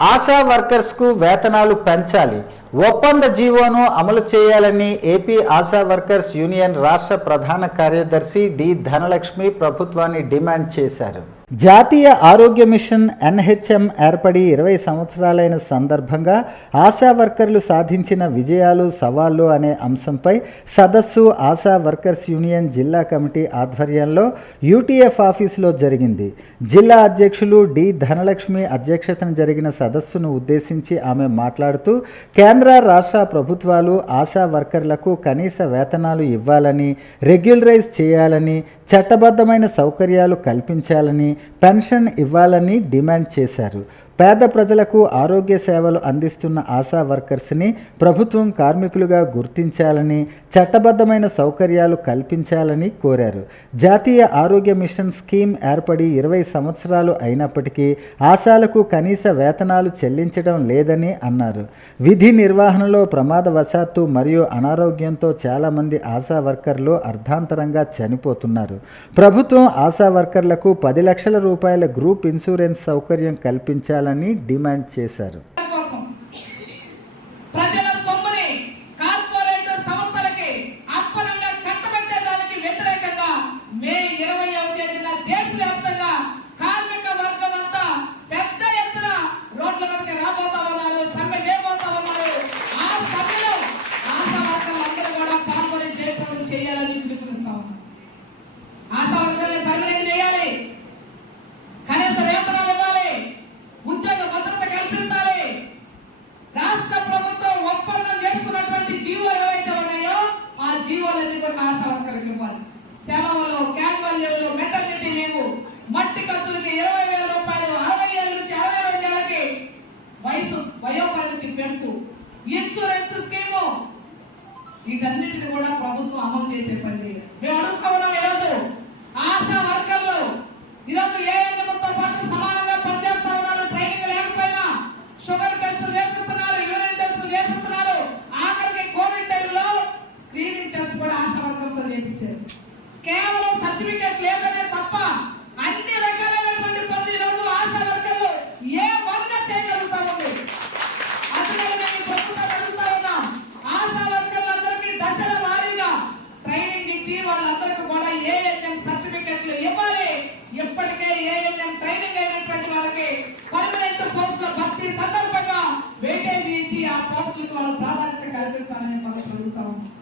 ఆశా వర్కర్స్కు వేతనాలు పెంచాలి, ఒప్పంద జీవోను అమలు చేయాలని ఏపీ ఆశా వర్కర్స్ యూనియన్ రాష్ట్ర ప్రధాన కార్యదర్శి డి ధనలక్ష్మి ప్రభుత్వాన్ని డిమాండ్ చేశారు. జాతీయ ఆరోగ్య మిషన్ ఎన్హెచ్ఎం ఏర్పడి 20 సంవత్సరాలైన సందర్భంగా ఆశా వర్కర్లు సాధించిన విజయాలు, సవాళ్లు అనే అంశంపై సదస్సు ఆశా వర్కర్స్ యూనియన్ జిల్లా కమిటీ ఆధ్వర్యంలో యూటీఎఫ్ ఆఫీసులో జరిగింది. జిల్లా అధ్యక్షులు డి ధనలక్ష్మి అధ్యక్షతన జరిగిన సదస్సును ఉద్దేశించి ఆమె మాట్లాడుతూ కేంద్ర రాష్ట్ర ప్రభుత్వాలు ఆశా వర్కర్లకు కనీస వేతనాలు ఇవ్వాలని, రెగ్యులరైజ్ చేయాలని, చట్టబద్ధమైన సౌకర్యాలు కల్పించాలని, పెన్షన్ ఇవ్వాలని డిమాండ్ చేశారు. పేద ప్రజలకు ఆరోగ్య సేవలు అందిస్తున్న ఆశా వర్కర్స్ని ప్రభుత్వం కార్మికులుగా గుర్తించాలని, చట్టబద్ధమైన సౌకర్యాలు కల్పించాలని కోరారు. జాతీయ ఆరోగ్య మిషన్ స్కీమ్ ఏర్పడి 20 సంవత్సరాలు అయినప్పటికీ ఆశాలకు కనీస వేతనాలు చెల్లించడం లేదని అన్నారు. విధి నిర్వహణలో ప్రమాదవశాత్తు మరియు అనారోగ్యంతో చాలామంది ఆశా వర్కర్లు అర్ధాంతరంగా చనిపోతున్నారు. ప్రభుత్వం ఆశా వర్కర్లకు 10 లక్షల రూపాయల గ్రూప్ ఇన్సూరెన్స్ సౌకర్యం కల్పించాలని డిమాండ్ చేశారు. సెలవులు, క్యాన్వల్ లీవ్లు, మెటర్నిటీ లీవ్, మట్టి ఖర్చులకి 20,000 రూపాయలు, 60 ఏళ్ళ నుంచి 62 ఏళ్ళకి వయోపరిమితి పెంపు, ఇన్సూరెన్స్ స్కీము, వీటన్నిటిని కూడా ప్రభుత్వం అమలు చేసే పని. మేము అడుగుతా ఉన్నాం, ఈరోజు ఆశా వర్కర్లు ఈరోజు ఏఎన్ఎంతో పాటు సమానంగా పనిచేస్తా ఉన్నారు. ట్రైనింగ్ లేకపోయినా షుగర్ టెస్టులు చేపిస్తున్నారు, యూరిన్ టెస్టులు చేపిస్తున్నారు. ఆఖరికి కోవిడ్ టైంలో స్క్రీనింగ్ టెస్ట్ కూడా ఆశా వర్కర్లతో చేయించారు. కేవలం సర్టిఫికేట్ లేదనే తప్ప అన్ని రకాలైనటువంటి పనులు ఈరోజు ఆశా వర్కర్లు ఏ వర్గ చేయగలుగుతా ఉంది. అందుకని మేము ప్రభుత్వం అడుగుతా ఉన్నాం, ఆశా వర్కర్లందరికీ దశల వారీగా ట్రైనింగ్ ఇచ్చి వాళ్ళందరికీ కూడా ఏఎన్ఎం సర్టిఫికెట్లు ఇవ్వాలి. ఇప్పటికే ఏఎన్ఎం ట్రైనింగ్ అయినటువంటి వాళ్ళకి పర్మనెంట్ పోస్టుల భర్తీ సందర్భంగా వెయిటేజ్ ఇచ్చి ఆ పోస్టులకు వాళ్ళు ప్రాధాన్యత కల్పించాలని మనం అడుగుతా ఉన్నాం.